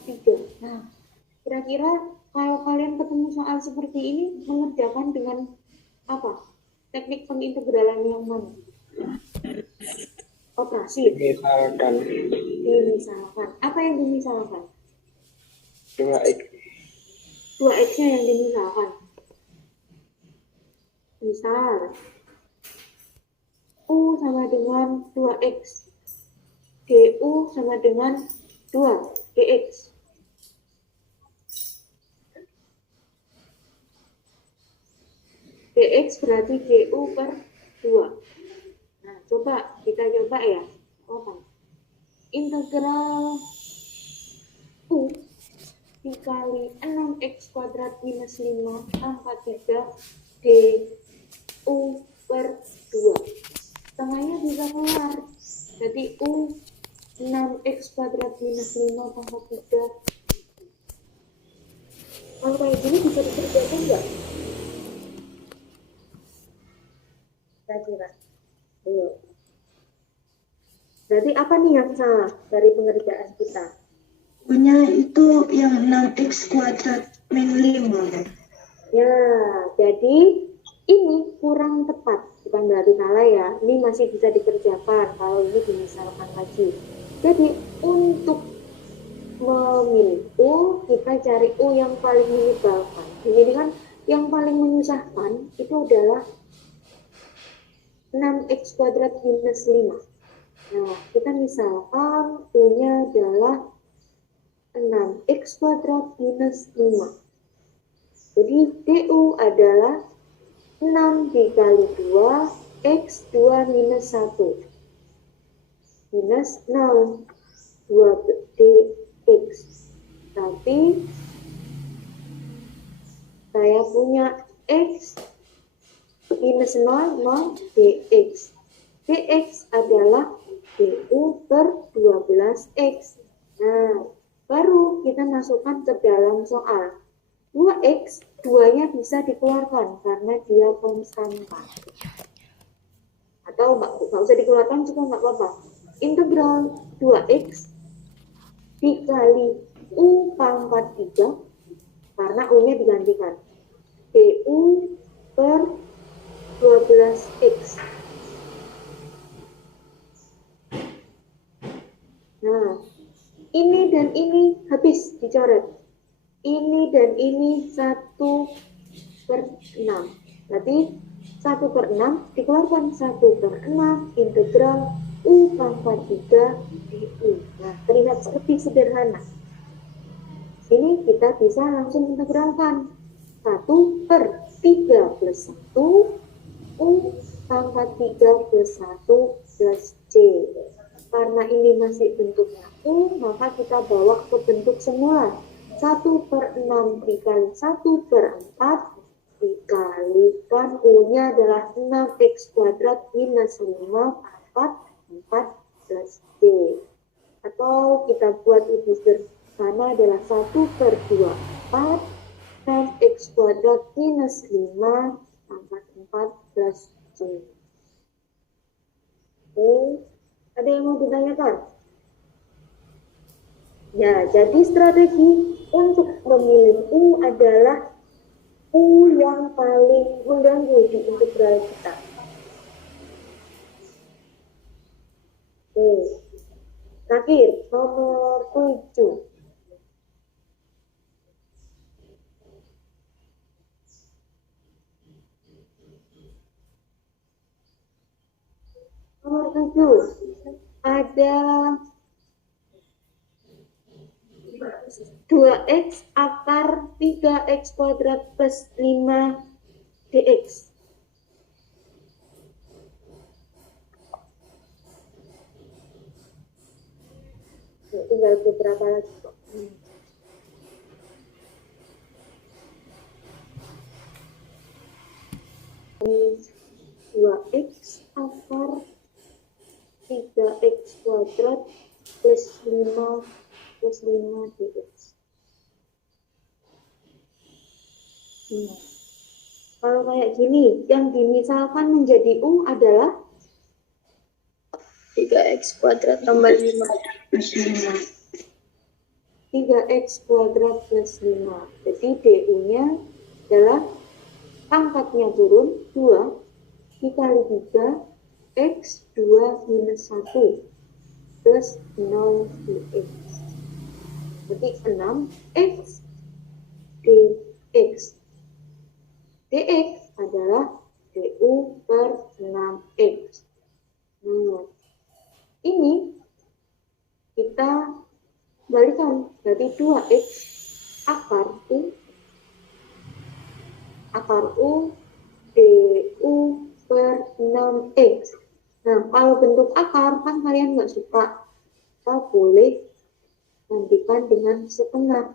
3. Nah, kira-kira kalau kalian ketemu soal seperti ini, mengerjakan dengan apa? Teknik pengintegralan yang mana? Operasi. Dimisalkan. Apa yang dimisalkan? 2x. 2x-nya yang dimisalkan. Misal, U sama dengan 2x. GU sama dengan 2 GX. GX berarti GU per 2. Nah, kita coba ya. Integral U dikali 6x kuadrat minus 5 pangkat 3 DU per 2. Tengahnya bisa keluar. Jadi U 6x kuadrat minus 5 pangkat 3. Kalau kayak gini bisa dikerjakan nggak? Kira-kira. Ayo. Berarti apa nih yang salah dari pengerjaan kita? Punya itu yang 6x kuadrat min 5. Ya, jadi ini kurang tepat. Bukan berarti salah ya. Ini masih bisa dikerjakan kalau ini dimisalkan lagi. Jadi untuk memilih U, kita cari U yang paling menyebalkan. Jadi kan yang paling menyusahkan itu adalah 6x kuadrat minus 5. Nah, kita misalkan U-nya adalah 6x kuadrat minus 5. Jadi DU adalah 6 dikali 2, X 2 minus 1. Minus 0, 2 DX. Tapi saya punya X minus 0, 0 DX. DX adalah DU per 12X. Nah, baru kita masukkan ke dalam soal. 2X, 2-nya bisa dikeluarkan karena dia konstanta. Atau nggak usah dikeluarkan juga nggak apa-apa. Integral 2X dikali U pangkat 3, karena U-nya digantikan. DU per 12X. Nah, ini dan ini habis dicoret. Ini dan ini 1/6. Berarti 1/6 dikeluarkan 1/6 integral U pangkat 3 DU. Nah, terlihat lebih sederhana. Sini kita bisa langsung integralkan. 1/3 plus 1 U pangkat 3 plus 1 plus C. Karena ini masih bentuknya U, maka kita bawa ke bentuk semula. 1/6 dikali 1/4 dikalikan U-nya adalah 6x kuadrat minus 5 pangkat 4 plus D. Atau kita buat lebih sederhana adalah 1/24 6x kuadrat minus 5 pangkat 4 plus C. Oke, ada yang mau ditanyakan? Ya, jadi strategi untuk memilih U adalah U yang paling mengganggu di integral kita. Oke, terakhir nomor 7. Nomor 7 ada 2x akar 3x kuadrat plus 5 dx. Tinggal beberapa lagi kok. 2x akar 3x kuadrat plus 5 dx. Kalau kayak gini, yang dimisalkan menjadi U adalah 3x kuadrat tambah 5. 3x kuadrat plus 5. Jadi DU-nya adalah pangkatnya turun 2 dikali 3 x 2 minus 1 plus 0 dx. Jadi 6x dx. dx adalah du per 6x. Nah, ini kita balikan dari 2x akar U du per 6x. Nah, kalau bentuk akar kan kalian nggak suka, kita boleh gantikan dengan setengah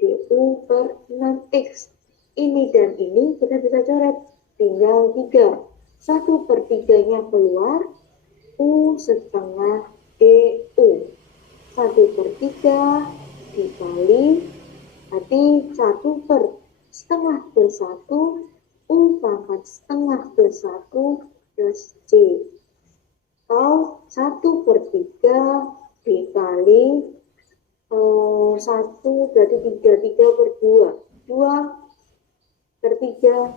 du per 6x. Ini dan ini kita bisa coret, tinggal 3. 1/3-nya keluar, U setengah du. 1/3 dikali, berarti 1/setengah plus 1, U pangkat setengah plus 1 plus C. Atau 1/3 dikali 1 berarti 3/2. 2/3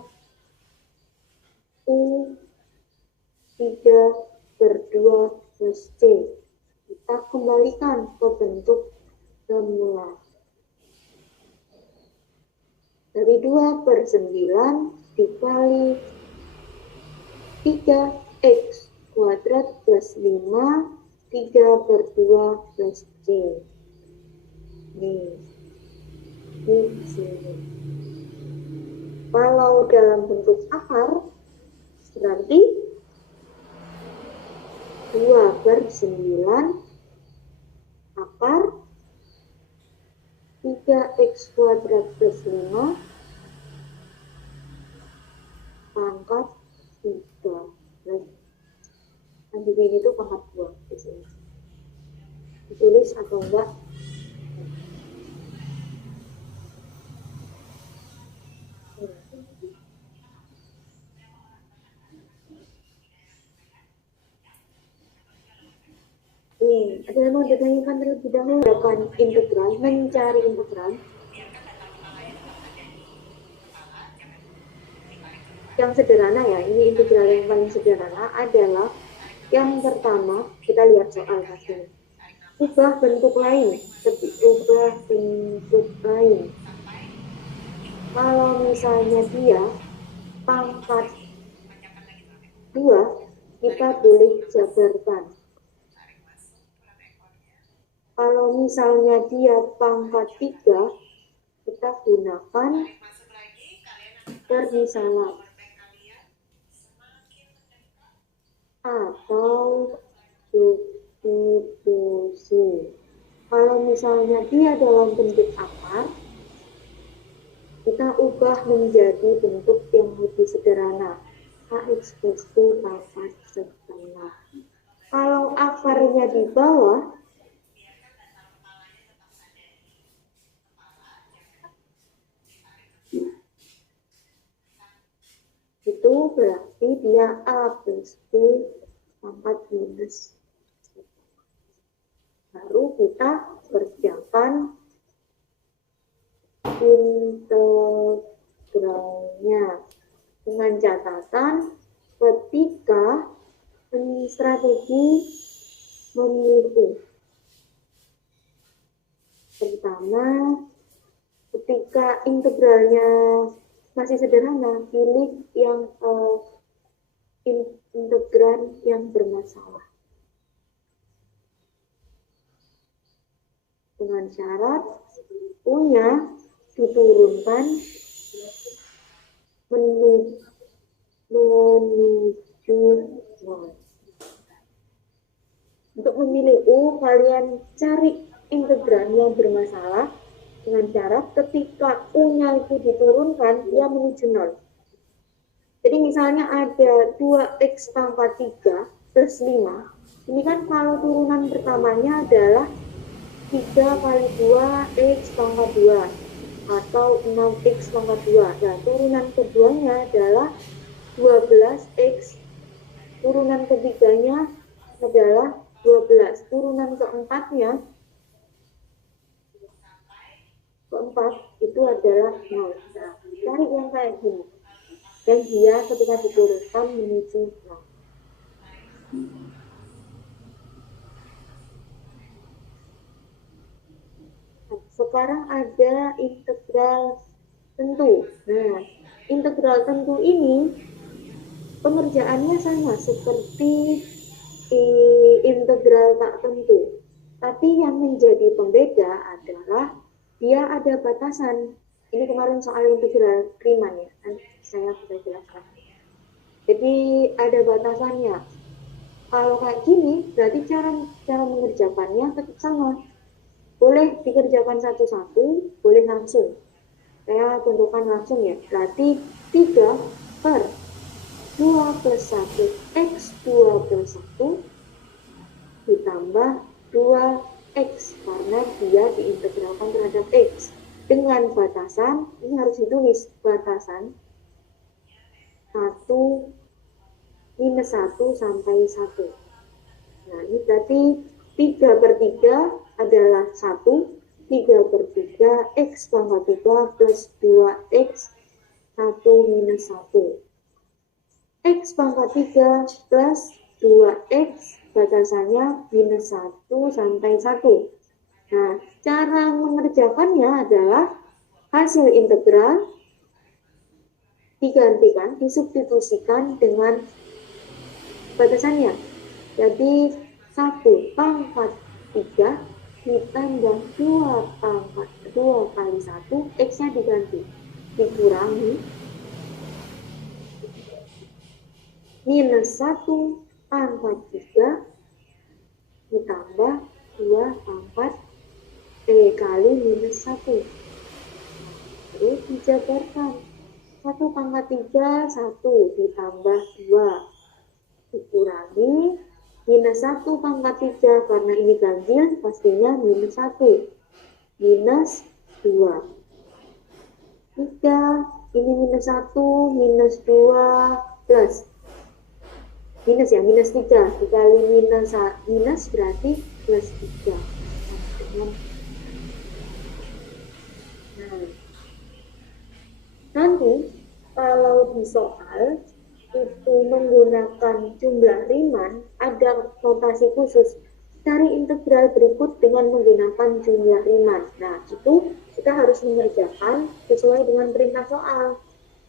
U 3/2 plus C. Kita kembalikan ke bentuk semula. Dari 2/9 dikali 3x kuadrat plus 5 3/2 plus C. Nih, di sini. Kalau dalam bentuk akar, berarti 2/9 akar 3x kuadrat plus 5 pangkat 3. Nanti ini tuh pangkat 2 di sini. Ditulis atau enggak? Nih, ada yang mau ditanyakan terlebih dahulu akan integral, mencari integral. Yang sederhana ya, ini integral yang paling sederhana adalah yang pertama, kita lihat soal hasilnya. Ubah bentuk lain, ubah bentuk lain. Kalau misalnya dia pangkat 2, kita boleh jabarkan. Kalau misalnya dia pangkat 3, kita gunakan permisalan atau substitusi. Kalau misalnya dia dalam bentuk akar, kita ubah menjadi bentuk yang lebih sederhana. Ax plus 2 pangkat setengah. Kalau akarnya di bawah, itu berarti dia A plus B pangkat minus. Baru kita kerjakan integralnya dengan catatan ketika strategi memilih U. Pertama, ketika integralnya masih sederhana, pilih yang integran yang bermasalah. Dengan syarat U-nya diturunkan menuju 0. Untuk memilih U, kalian cari integran yang bermasalah dengan syarat ketika U-nya itu diturunkan, dia menuju 0. Jadi misalnya ada 2x pangkat 3 plus 5. Ini kan kalau turunan pertamanya adalah 3 kali 2x pangkat 2 atau 6x pangkat 2. Nah, turunan keduanya adalah 12x. Turunan ketiganya adalah 12. Turunan keempatnya 4 itu adalah 0. Nah, cari yang kayak gini. Dan dia ketika diturunkan menuju 0. Nah, sekarang ada integral tentu. Nah, integral tentu ini pengerjaannya sama seperti integral tak tentu. Tapi yang menjadi pembeda adalah dia ada batasan. Ini kemarin soal integral Riemann ya, kan saya sudah jelaskan. Jadi ada batasannya. Kalau kayak gini, berarti cara mengerjakannya tetap sama. Boleh dikerjakan satu-satu, boleh langsung. Saya tentukan langsung ya. Berarti 3 per 2 plus 1 X 2 plus 1 ditambah 2X karena dia diintegralkan terhadap X. Dengan batasan, ini harus ditulis batasan 1 minus 1 sampai 1. Nah, ini berarti 3 per 3 adalah 1, 3 per 3 X pangkat 3 plus 2X 1 minus 1. X pangkat 3 plus 2X batasannya minus 1 sampai 1. Nah, cara mengerjakannya adalah hasil integral digantikan, disubstitusikan dengan batasannya. Jadi 1 pangkat 3 ditambah 2 pangkat 2 kali 1, X-nya diganti. Dikurangi minus 1 pangkat 3 ditambah 2 pangkat kali minus 1. Terus dijabarkan 1 pangkat 3, 1 ditambah 2 dikurangi minus 1 pangkat 3 karena ini ganjil pastinya minus 1 minus 2 3 ini minus 1 minus 2 plus minus ya, minus 3 dikali minus berarti plus 3. Nah, nanti kalau di soal itu menggunakan jumlah Riemann, ada notasi khusus cari integral berikut dengan menggunakan jumlah Riemann. Nah, itu kita harus mengerjakan sesuai dengan perintah soal,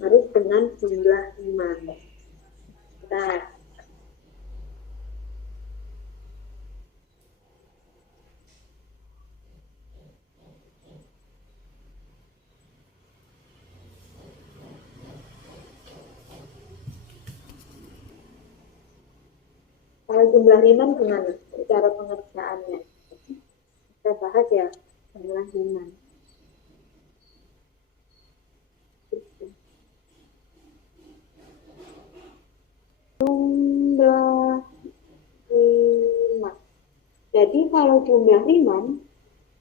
harus dengan jumlah Riemann. Nah, kalau jumlah Riemann gimana cara pengerjaannya? Kita bahas ya jumlah Riemann. Jumlah Riemann. Jadi kalau jumlah Riemann,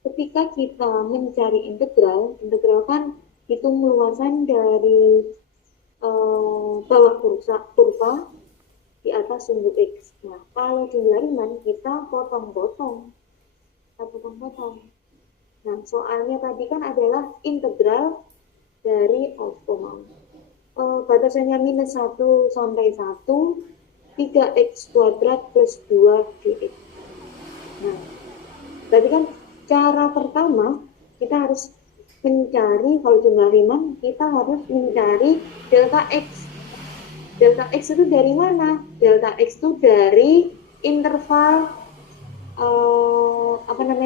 ketika kita mencari integral kan hitung luasan dari bawah kurva di atas sumbu X. Nah, kalau jumlah Riemann kita potong-potong. Nah, soalnya tadi kan adalah integral dari batasannya minus 1 sampai 1, 3x kuadrat plus 2 dx. Nah, berarti kan cara pertama kita harus mencari, kalau jumlah Riemann kita harus mencari delta x. Delta x itu dari mana? Delta x itu dari interval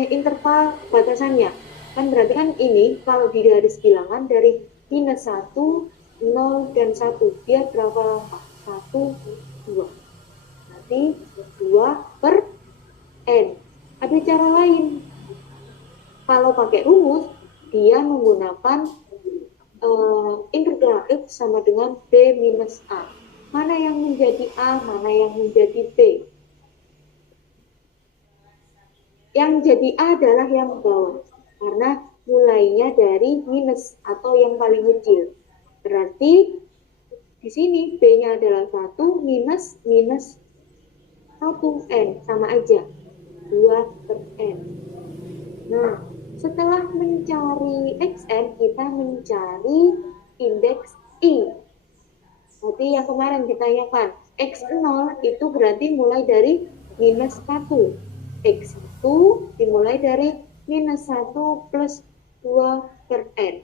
interval batasannya. Kan berarti kan ini kalau di garis bilangan dari minus 1, 0 dan 1 dia berapa langkah? 1, 2. Berarti 2 per n. Ada cara lain. Kalau pakai rumus dia menggunakan integral x sama dengan b minus a. Mana yang menjadi a, mana yang menjadi b? Yang jadi a adalah yang bawah, karena mulainya dari minus atau yang paling kecil. Berarti di sini b-nya adalah 1 minus 1 n, sama aja 2 per n. Nah, setelah mencari mencari xn, kita mencari indeks I. Berarti yang kemarin ditanyakan, x0 itu berarti mulai dari minus 1. X1 dimulai dari minus 1 plus 2 per n.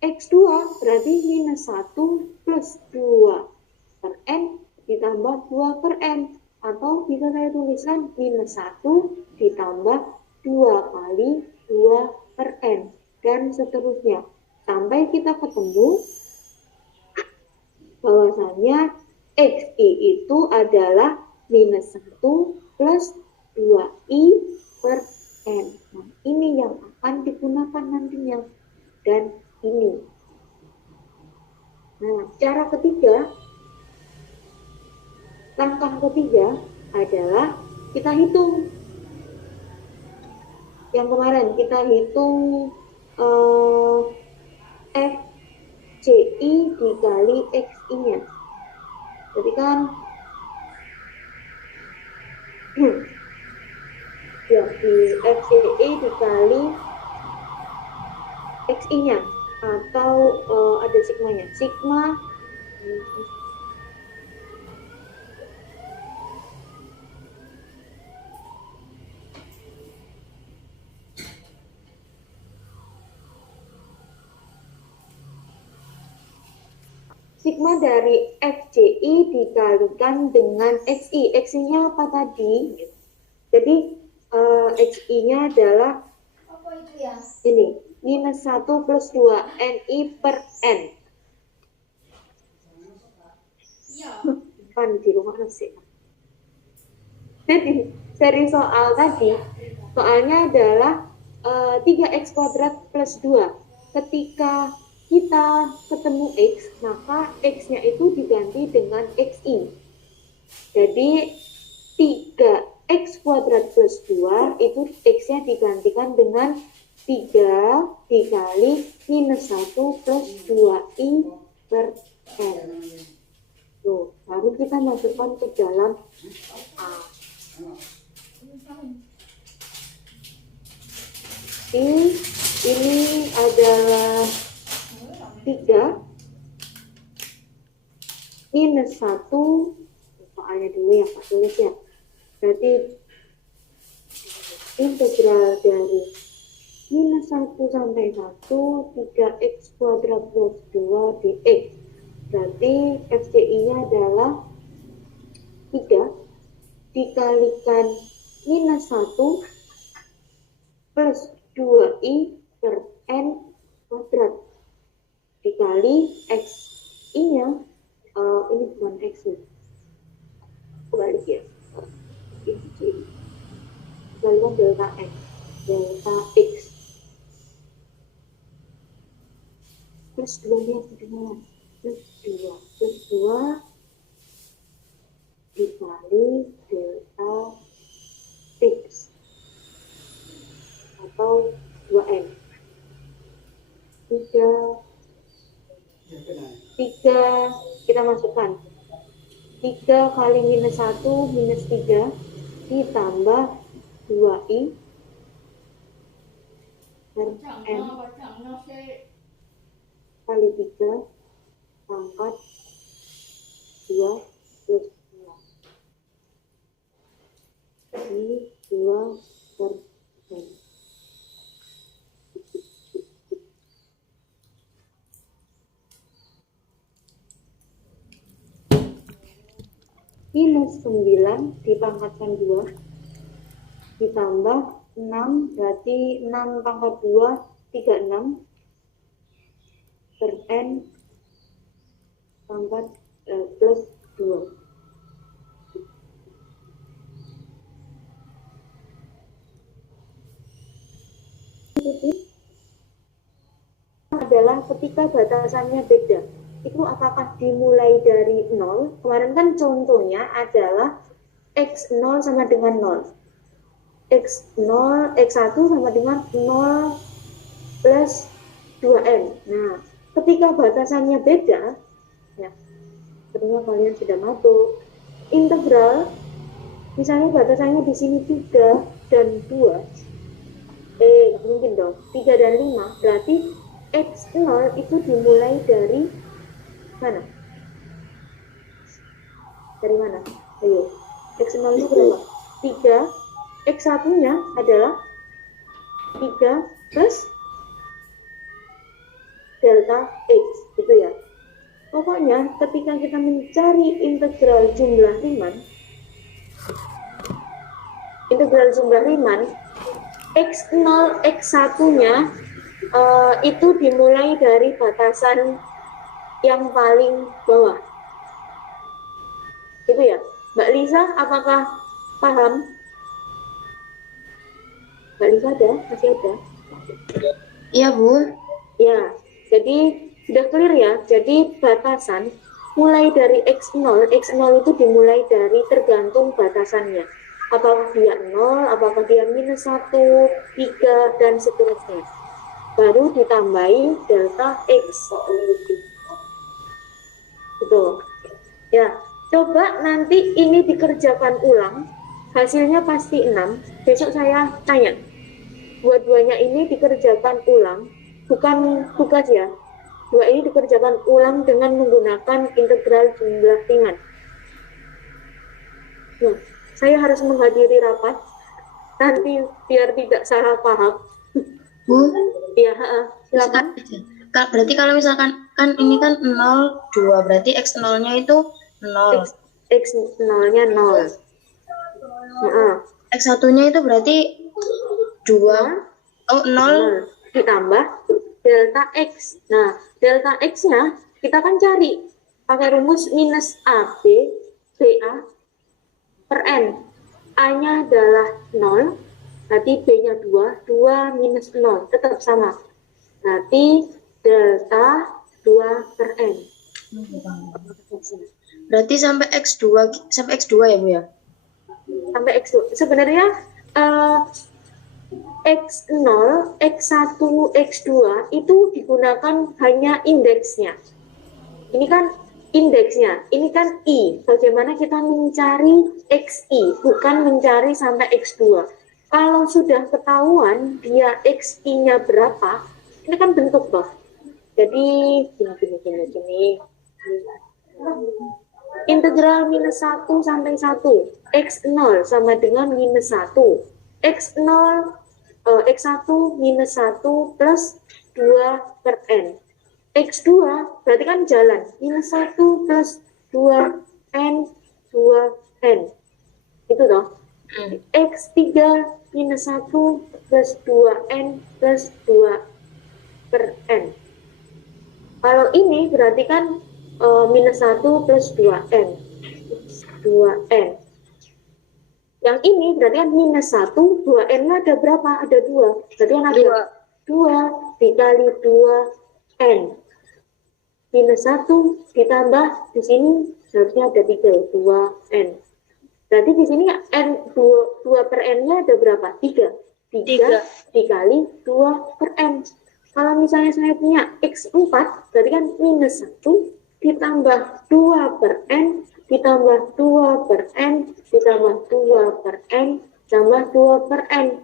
X2 berarti minus 1 plus 2 per n ditambah 2 per n. Atau bisa saya tuliskan minus 1 ditambah 2 kali 2 per n. Dan seterusnya. Sampai kita ketemu bahwasanya xi itu adalah minus 1 plus 2i per n. Nah, ini yang akan digunakan nantinya. Dan ini. Nah, cara ketiga, langkah ketiga adalah kita hitung. Yang kemarin kita hitung FCI dikali XI-nya. Jadi kan ya, di FCI dikali XI-nya atau ada sigmanya. Sigma sigma dari FCI dikalikan dengan XI. XI-nya apa tadi? Jadi XI-nya adalah ini, minus 1 plus 2 NI per N. Kan di rumah nasi. Jadi dari soal tadi, soalnya adalah 3x kuadrat plus 2. Ketika kita ketemu X, maka X-nya itu diganti dengan XI. Jadi 3x kuadrat plus 2 itu X-nya digantikan dengan 3 dikali minus 1 plus 2i per N. Tuh, baru kita masukkan ke dalam A. Ini adalah 3 minus 1, soalnya dulu ya Pak tulis ya. Berarti integral dari minus 1 sampai 1 3x kuadrat plus 2 dx. Berarti FCI-nya adalah 3 dikalikan minus 1 plus 2i per n kuadrat dikali x-i-nya, ini bukan x ya, kembali ya, kembalikan delta x, delta x plus 2 nya kedengaran, plus 2 dikali delta x atau 2n. 3 kita masukkan 3 kali minus 1 minus 3 ditambah 2i per n kali 3 pangkat 2 plus 2 ini 2 per n. Minus 9 dipangkatkan 2 ditambah 6, berarti 6 pangkat 2 36 per n pangkat plus 2. Adalah ketika batasannya beda. Itu apakah dimulai dari 0? Kemarin kan contohnya adalah x0 sama dengan 0. X1 sama dengan 0 plus 2n. Nah, ketika batasannya beda, ya, sebenarnya kalian sudah mampu. Integral, misalnya batasannya di sini 3 dan 2. Mungkin dong, 3 dan 5, berarti X0 itu dimulai dari mana? Dari mana? Ayo, X0 nya berapa? 3, X1 nya adalah 3 plus delta X, gitu ya. Pokoknya ketika kita mencari integral jumlah Riemann, X0, X1-nya itu dimulai dari batasan yang paling bawah. Itu ya. Mbak Lisa, apakah paham? Mbak Lisa ada? Masih ada? Iya, Bu. Ya, jadi sudah clear ya. Jadi batasan mulai dari X0 itu dimulai dari tergantung batasannya. Apakah dia 0, apakah dia minus 1, 3, dan seterusnya. Baru ditambahi delta X. Betul. Ya, coba nanti ini dikerjakan ulang. Hasilnya pasti 6. Besok saya tanya. Dua-duanya ini dikerjakan ulang. Bukan tugas ya. Dua ini dikerjakan ulang dengan menggunakan integral jumlah Riemann. Nah, saya harus menghadiri rapat. Nanti biar tidak salah paham. Bu, Ya, silakan. berarti kalau misalkan kan ini kan 0, 2, berarti X0-nya itu 0. X 0-nya 0. X1-nya itu berarti 2. Oh, 0. Ditambah delta X. Nah, delta X-nya kita kan cari pakai rumus minus AB BA per N. A-nya adalah 0, berarti B-nya 2, 2 minus 0, tetap sama. Berarti delta 2 per N. Berarti sampai X2 ya, Bu ya? Sampai X2. Sebenarnya X0, X1, X2 itu digunakan hanya indeksnya. Ini kan indeksnya, ini kan I. Bagaimana kita mencari XI, bukan mencari sampai X2. Kalau sudah ketahuan dia XI-nya berapa, ini kan bentuk toh. Jadi gini. Integral minus 1 sampai 1. X0 sama dengan minus 1. X1 minus 1 plus 2 per N. X2 berarti kan jalan. Minus 1 plus 2 N, 2 N. Itu toh. X3 minus 1 plus 2 N plus 2 per N. Kalau ini berarti kan minus 1 plus 2N. 2N. Yang ini berarti kan minus 1, 2N-nya ada berapa? Ada 2. Berarti kan ada 2 dikali 2N. Minus 1 ditambah di sini harusnya ada 3, 2N. Berarti di sini N 2 per N-nya ada berapa? 3. 3 dikali 2 per N. Kalau misalnya saya punya X4, berarti kan minus 1 ditambah 2 per N, ditambah 2 per N, ditambah 2 per N, tambah 2 per N.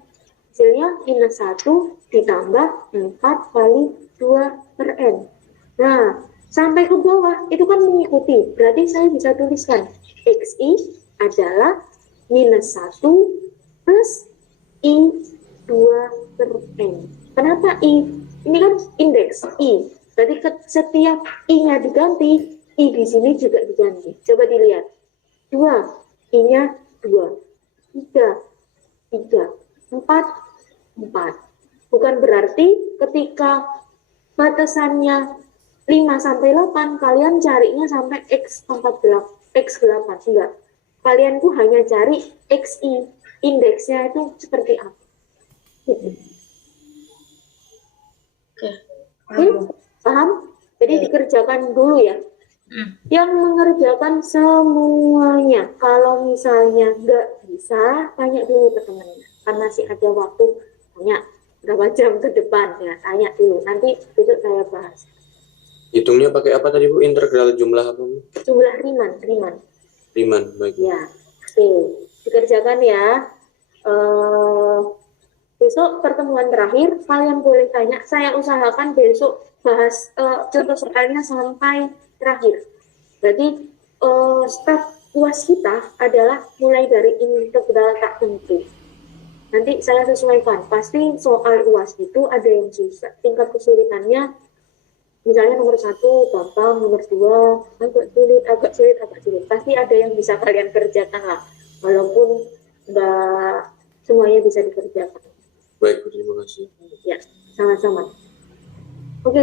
Hasilnya minus 1 ditambah 4 kali 2 per N. Nah, sampai ke bawah itu kan mengikuti. Berarti saya bisa tuliskan XI adalah minus 1 plus I 2 per N. Kenapa I? Ini kan indeks I. Berarti setiap I-nya diganti, I di sini juga diganti. Coba dilihat. 2, I-nya 2. 3, 4, 4. Bukan berarti ketika batasannya 5 sampai 8, kalian carinya sampai X8. Enggak. Kalian tuh hanya cari XI. Indeksnya itu seperti apa. Paham? Jadi dikerjakan dulu ya. Yang mengerjakan semuanya. Kalau misalnya nggak bisa, tanya dulu ke temannya. Kan masih ada waktu, tanya berapa jam ke depan. Ya, tanya dulu. Nanti besok saya bahas. Hitungnya pakai apa tadi Bu? Integral jumlah apa Bu? Jumlah Riemann. Riemann, baik. Ya, oke. Dikerjakan ya. Besok pertemuan terakhir, kalian boleh tanya. Saya usahakan besok bahas contoh soalnya sampai terakhir. Berarti step UAS kita adalah mulai dari integral tak tentu. Nanti saya sesuaikan. Pasti soal UAS itu ada yang susah. Tingkat kesulitannya, misalnya nomor 1 gampang, nomor 2 agak sulit. Pasti ada yang bisa kalian kerjakan lah. Walaupun nggak semuanya bisa dikerjakan. Baik, Bu, terima kasih. Ya, sama-sama. Oke.